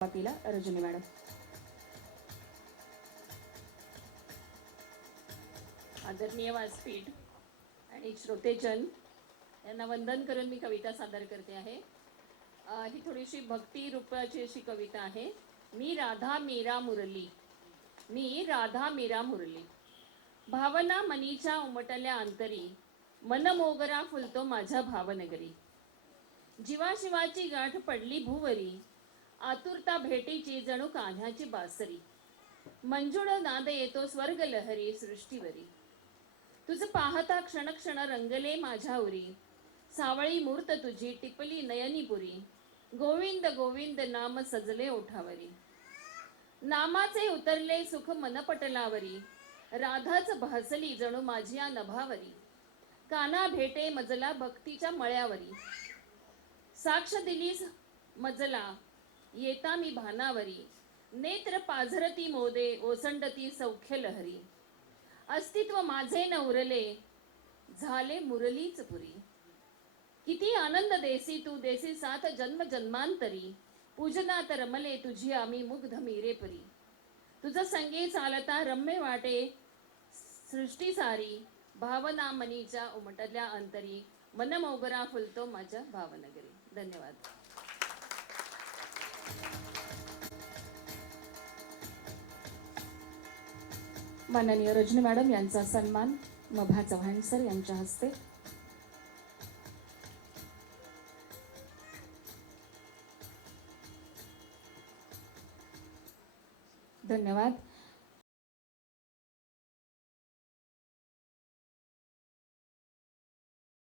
सुरुवातीला रजनी मॅडम. आदरणीय व्यासपीठ आणि श्रोतेजन यांना वंदन करून मी कविता सादर करते आहे. ही थोडीशी भक्ती रूपाची अशी कविता आहे. मी राधा मीरा मुरली. मी राधा मीरा मुरली. भावना मनीच्या उमटल्या अंतरी. मनमोगरा फुलतो माझ्या भावनगरी. जीवाशिवाची गाठ पडली भूवरी. आतुरता भेटीची जणू कान्ह्याची बासरी. मंजुळ नाद येतो स्वर्ग लहरी सृष्टीवरी. तुझ पाहता क्षण क्षण रंगले माझ्या उरी. सावळी मूर्त तुझी टिपली नयनीपुरी गोविंद गोविंद नाम सजले ओठावरी. नामाचे उतरले सुख मनपटलावरी. राधाच भासली जणू माझ्या नभावरी. काना भेटे मजला भक्तीच्या मळ्यावरी. साक्ष दिलीस मजला येता मी भानावरी नेत्र पाझरती मोदे ओसंडती सौख्य लहरी. अस्तित्व माझे नवरले झाले मुरलीच पुरी. किती आनंद देसी तू देसी साथ जन्म जन्मांतरी. पूजनात रमले तुझी आम्ही मुग्ध मीरेपरी तुझं संगीत चालता रम्य वाटे सृष्टी सारी. भावना मनीच्या उमटल्या अंतरी. मनमोगरा फुलतो माझ्या भावनगरी. धन्यवाद. माननीय रजनी मॅडम यांचा सन्मान मभा चव्हाण सर यांच्या हस्ते. धन्यवाद.